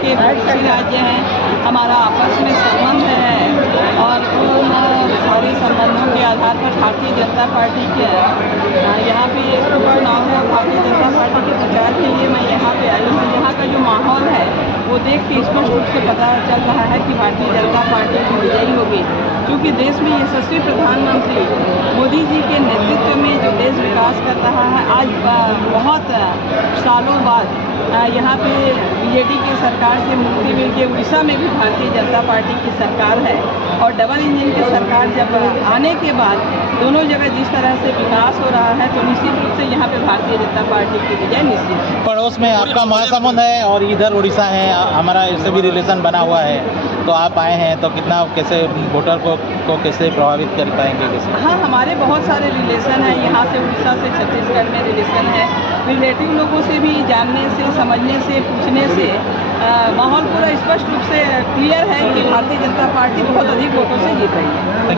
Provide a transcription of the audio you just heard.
के पड़ोसी राज्य हैं, हमारा आपस में संबंध है और उन सारे संबंधों के आधार पर भारतीय जनता पार्टी के यहाँ पे चुनाव है। भारतीय जनता पार्टी के प्रचार के लिए मैं यहाँ पे आई हूँ। यहाँ का जो माहौल है वो देख के स्पष्ट रूप से पता चल रहा है कि भारतीय जनता पार्टी की विजयी होगी, क्योंकि देश में यशस्वी प्रधानमंत्री मोदी जी के नेतृत्व में जो देश विकास कर रहा है, आज बहुत सालों बाद यहाँ पे बीजेडी की सरकार से मुक्ति मिल के उड़ीसा में भी भारतीय जनता पार्टी की सरकार है और डबल इंजन की सरकार जब आने के बाद दोनों जगह जिस तरह से विकास हो रहा है, तो निश्चित रूप से यहाँ पे भारतीय जनता पार्टी की विजय निश्चित है। पड़ोस में आपका महासमुंद है और इधर उड़ीसा है, हमारा इससे भी रिलेशन बना हुआ है, तो आप आए हैं तो कितना कैसे वोटर को कैसे प्रभावित कर पाएंगे कैसे? हाँ, हमारे बहुत सारे रिलेशन हैं, यहाँ से उड़ीसा से छत्तीसगढ़ में रिलेशन है। रिलेटिव लोगों से भी जानने से, समझने से, पूछने से माहौल पूरा स्पष्ट रूप से क्लियर है कि भारतीय जनता पार्टी बहुत अधिक वोटों से जीत रही है।